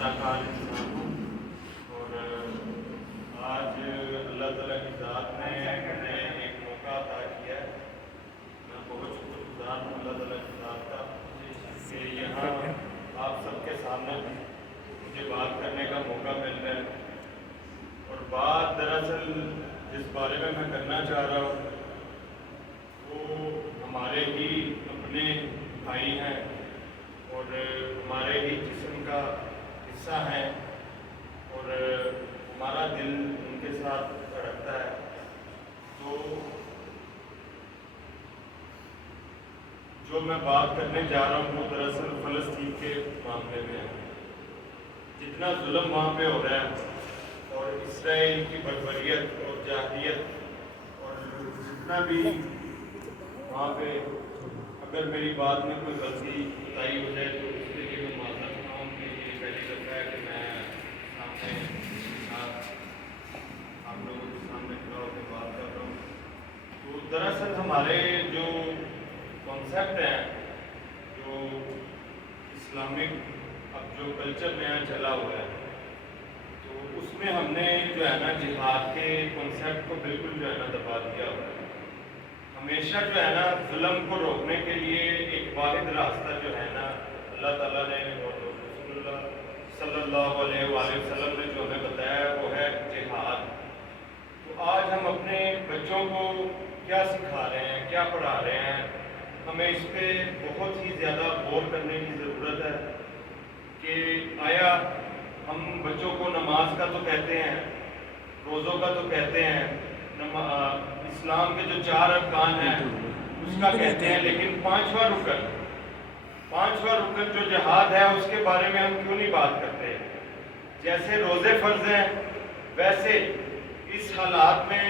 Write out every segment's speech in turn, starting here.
خطاکار انسان ہوں، اور آج اللہ تعالیٰ کی ذات نے مجھے ایک موقع عطا کیا ہے۔ میں بہت شکر گزار ہوں اللہ تعالیٰ کی ذات کا کہ یہاں آپ سب کے سامنے مجھے بات کرنے کا موقع مل رہا ہے۔ اور بات دراصل جس بارے میں کرنا چاہ رہا ہوں وہ ہمارے ہی اپنے بھائی ہیں اور ہمارے ہی جسم کا حصہ ہیں، اور ہمارا دل ان کے ساتھ دھڑکتا ہے۔ تو جو میں بات کرنے جا رہا ہوں وہ دراصل فلسطین کے معاملے میں ہے۔ جتنا ظلم وہاں پہ ہو رہا ہے اور اسرائیل کی بربریت اور جاہلیت، اور جتنا بھی وہاں پہ اگر میری بات میں کوئی غلطی کوتاہی ہو جائے تو اس کے لیے میں معذرت کرتا ہوں کہ یہ پہلی دفعہ ہے کہ میں سامنے آپ لوگوں کے سامنے کھڑا ہو کے بات کر رہا ہوں۔ تو دراصل ہمارے جو کانسیپٹ ہیں، جو اسلامک اب جو کلچر نیا چلا ہوا ہے، تو اس میں ہم نے جو ہے نا جہاد کے کانسیپٹ کو بالکل جو ہے نا دبا دیا ہوا ہے۔ ہمیشہ جو ہے نا ظلم کو روکنے کے لیے ایک واحد راستہ جو ہے نا اللہ تعالیٰ نے اور رسول اللہ صلی اللہ علیہ وآلہ وسلم نے جو ہمیں بتایا ہے وہ ہے جہاد۔ تو آج ہم اپنے بچوں کو کیا سکھا رہے ہیں، کیا پڑھا رہے ہیں، ہمیں اس پہ بہت ہی زیادہ غور کرنے کی ضرورت ہے کہ آیا ہم بچوں کو نماز کا تو کہتے ہیں، روزوں کا تو کہتے ہیں، اسلام کے جو 4 ارکان ہیں اس کا کہتے ہیں، لیکن پانچواں رکن جو جہاد ہے اس کے بارے میں ہم کیوں نہیں بات کرتے؟ جیسے روزے فرض ہیں ویسے اس حالات میں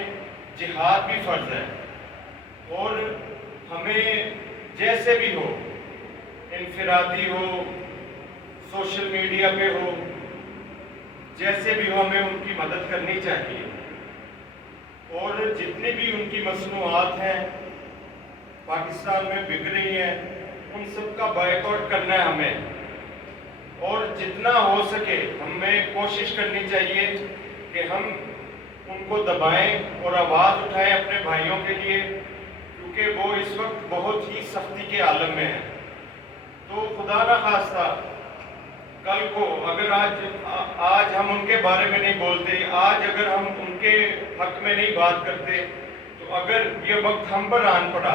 جہاد بھی فرض ہے، اور ہمیں جیسے بھی ہو، انفرادی ہو، سوشل میڈیا پہ ہو، جیسے بھی ہو، ہمیں ان کی مدد کرنی چاہیے۔ اور جتنی بھی ان کی مصنوعات ہیں پاکستان میں بک رہی ہیں ان سب کا بائیکاٹ کرنا ہے ہمیں، اور جتنا ہو سکے ہمیں کوشش کرنی چاہیے کہ ہم ان کو دبائیں اور آواز اٹھائیں اپنے بھائیوں کے لیے، کیونکہ وہ اس وقت بہت ہی سختی کے عالم میں ہیں۔ تو خدا نہ خواستہ کل کو اگر آج ہم ان کے بارے میں نہیں بولتے، آج اگر ہم ان کے حق میں نہیں بات کرتے، تو اگر یہ وقت ہم پر آن پڑا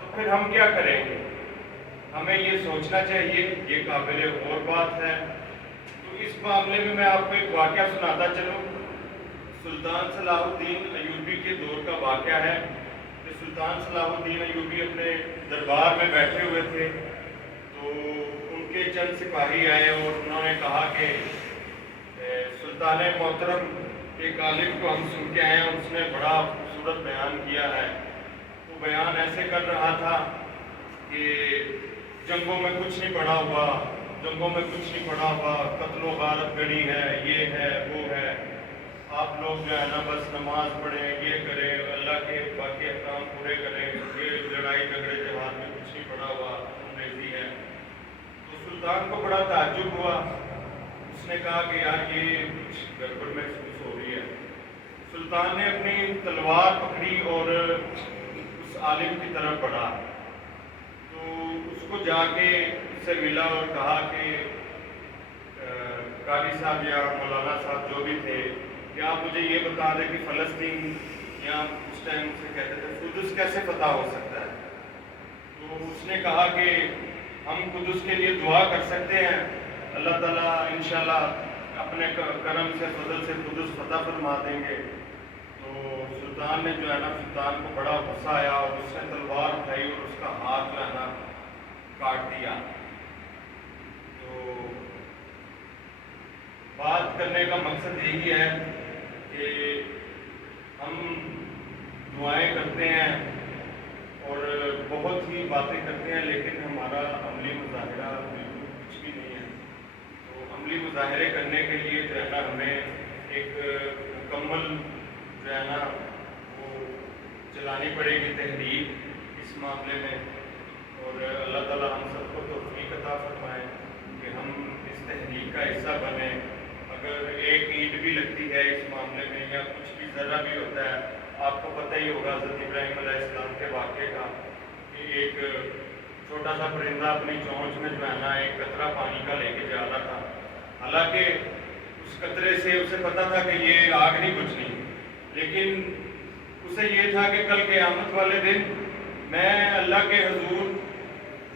تو پھر ہم کیا کریں گے؟ ہمیں یہ سوچنا چاہیے، یہ قابل غور بات ہے۔ تو اس معاملے میں آپ کو ایک واقعہ سناتا چلوں۔ سلطان صلاح الدین ایوبی کے دور کا واقعہ ہے کہ سلطان صلاح الدین ایوبی اپنے دربار میں بیٹھے ہوئے تھے، تو ان کے چند سپاہی آئے اور انہوں نے کہا کہ سلطان محترم ایک عالم کو ہم سن کے آئے ہیں، اس نے بڑا خوبصورت بیان کیا ہے۔ وہ بیان ایسے کر رہا تھا کہ جنگوں میں کچھ نہیں پڑا ہوا، قتل و غارت گڑی ہے، یہ ہے وہ ہے، آپ لوگ جو ہے نا بس نماز پڑھیں، یہ کریں، اللہ کے باقی احکام پورے کریں، یہ لڑائی جھگڑے جہاد میں کچھ نہیں پڑا ہوا، انگریزی ہے۔ تو سلطان کو بڑا تعجب ہوا، اس نے کہا کہ یار یہ کچھ گڑبڑ محسوس ہو رہی ہے۔ سلطان نے اپنی تلوار پکڑی اور اس عالم کی طرف بڑھا، تو اس کو جا کے اس سے ملا اور کہا کہ قاری صاحب یا مولانا صاحب جو بھی تھے، کہ آپ مجھے یہ بتا دیں کہ فلسطین یا اس ٹائم سے کہتے تھے قدس کیسے فتح ہو سکتا ہے؟ تو اس نے کہا کہ ہم قدس کے لیے دعا کر سکتے ہیں، اللہ تعالیٰ انشاءاللہ اپنے کرم سے فضل سے قدس فتح فرما دیں گے۔ تو سلطان نے جو ہے نا سلطان کو بڑا غصہ آیا اور اس نے تلوار اٹھائی اور اس کا ہاتھ جو ہے نا کاٹ دیا۔ تو بات کرنے کا مقصد یہی ہے کہ ہم دعائیں کرتے ہیں اور بہت ہی باتیں کرتے ہیں، لیکن ہمارا عملی مظاہرہ بالکل کچھ بھی نہیں ہے۔ تو عملی مظاہرے کرنے کے لیے جو ہے نا ہمیں ایک مکمل جو ہے نا وہ چلانی پڑے گی تحریک اس معاملے میں، اور اللہ تعالیٰ ہم سب کو توفیق عطا فرمائے کہ ہم اس تحریک کا حصہ بنے. اگر ایک اینٹ بھی لگتی ہے اس معاملے میں یا کچھ بھی ذرہ بھی ہوتا ہے, آپ کو پتہ ہی ہوگا حضرت ابراہیم علیہ السلام کے واقعے کا, کہ ایک چھوٹا سا پرندہ اپنی چونچ میں جو ہے نا ایک قطرہ پانی کا لے کے جا رہا تھا. حالانکہ اس قطرے سے اسے پتہ تھا کہ یہ آگ نہیں بجھنی, لیکن اسے یہ تھا کہ کل قیامت والے دن میں اللہ کے حضور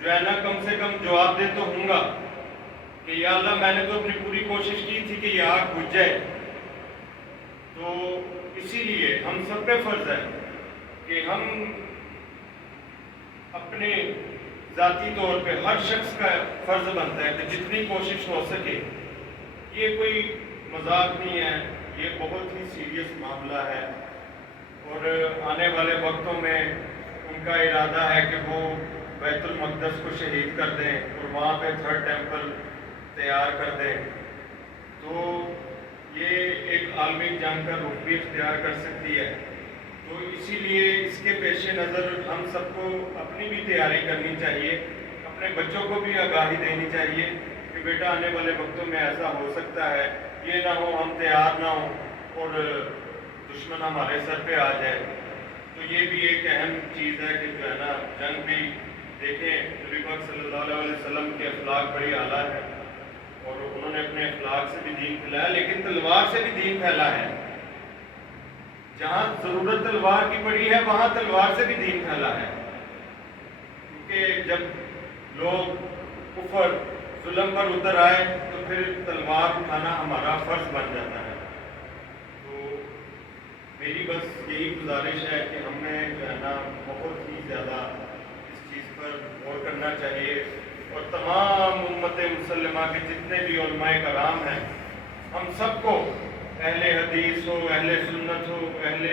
جو ہے نا کم سے کم جواب دے تو ہوں گا کہ یا اللہ میں نے تو اپنی پوری کوشش کی تھی کہ یہ آگ بجھ جائے. تو اسی لیے ہم سب پہ فرض ہے کہ ہم اپنے ذاتی طور پہ ہر شخص کا فرض بنتا ہے کہ جتنی کوشش ہو سکے, یہ کوئی مذاق نہیں ہے, یہ بہت ہی سیریس معاملہ ہے. اور آنے والے وقتوں میں ان کا ارادہ ہے کہ وہ بیت المقدس کو شہید کر دیں اور وہاں پہ تھرڈ ٹیمپل تیار کر دیں. تو یہ ایک عالمی جنگ کا رخ بھی اختیار کر سکتی ہے. تو اسی لیے اس کے پیش نظر ہم سب کو اپنی بھی تیاری کرنی چاہیے, اپنے بچوں کو بھی آگاہی دینی چاہیے کہ بیٹا آنے والے وقتوں میں ایسا ہو سکتا ہے, یہ نہ ہو ہم تیار نہ ہوں اور دشمن ہمارے سر پہ آ جائے. تو یہ بھی ایک اہم چیز ہے کہ جو ہے نا جنگ بھی دیکھیں, نبی پاک صلی اللہ علیہ وسلم کے اخلاق بڑی اعلیٰ ہے اور انہوں نے اپنے اخلاق سے بھی دین پھیلایا, لیکن تلوار سے بھی دین پھیلا ہے. جہاں ضرورت تلوار کی پڑی ہے وہاں تلوار سے بھی دین پھیلا ہے, کیونکہ جب لوگ کفر ظلم پر اتر آئے تو پھر تلوار اٹھانا ہمارا فرض بن جاتا ہے. تو میری بس یہی گزارش ہے کہ ہمیں جو ہے نا بہت ہی زیادہ اس چیز پر غور کرنا چاہیے, اور تمام امت مسلمہ کے جتنے بھی علماء کرام ہیں ہم سب کو, اہل حدیث ہو, اہل سنت ہو, اہل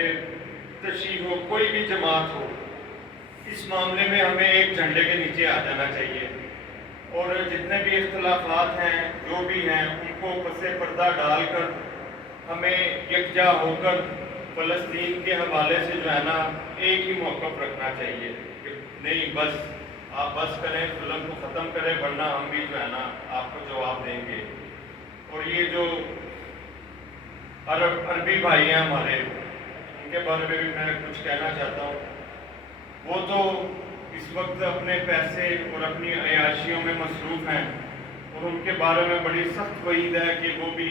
تشیع ہو, کوئی بھی جماعت ہو, اس معاملے میں ہمیں ایک جھنڈے کے نیچے آ جانا چاہیے. اور جتنے بھی اختلافات ہیں جو بھی ہیں ان کو پس پردہ ڈال کر ہمیں یکجا ہو کر فلسطین کے حوالے سے جو ہے نا ایک ہی موقف رکھنا چاہیے کہ نہیں بس آپ بس کریں, ظلم کو ختم کریں, ورنہ ہم بھی جو ہے نا آپ کو جواب دیں گے. اور یہ جو عربی بھائی ہیں ہمارے, ان کے بارے میں بھی میں کچھ کہنا چاہتا ہوں. وہ تو اس وقت اپنے پیسے اور اپنی عیاشیوں میں مصروف ہیں, اور ان کے بارے میں بڑی سخت وعید ہے کہ وہ بھی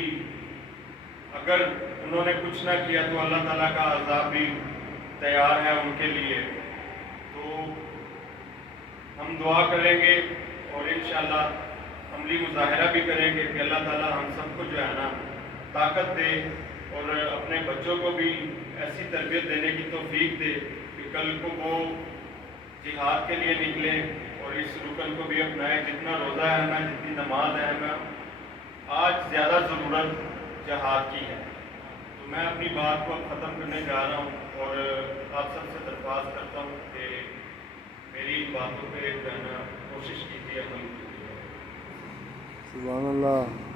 اگر انہوں نے کچھ نہ کیا تو اللہ تعالیٰ کا عذاب بھی تیار ہے ان کے لیے. تو ہم دعا کریں گے اور انشاءاللہ عملی مظاہرہ بھی کریں گے کہ اللہ تعالیٰ ہم سب کو جو ہے نا طاقت دے اور اپنے بچوں کو بھی ایسی تربیت دینے کی توفیق دے کہ کل کو وہ جہاد کے لیے نکلیں اور اس رکن کو بھی اپنائیں. جتنا روزہ ہے ہمیں, جتنی نماز ہے ہمیں, آج زیادہ ضرورت جہاد کی ہے. تو میں اپنی بات کو ختم کرنے جا رہا ہوں اور آپ سب سے درخواست کرتا ہوں کہ میری ان باتوں پہ جو ہے نا کوشش کیجیے عمل کیجیے. سبحان اللہ.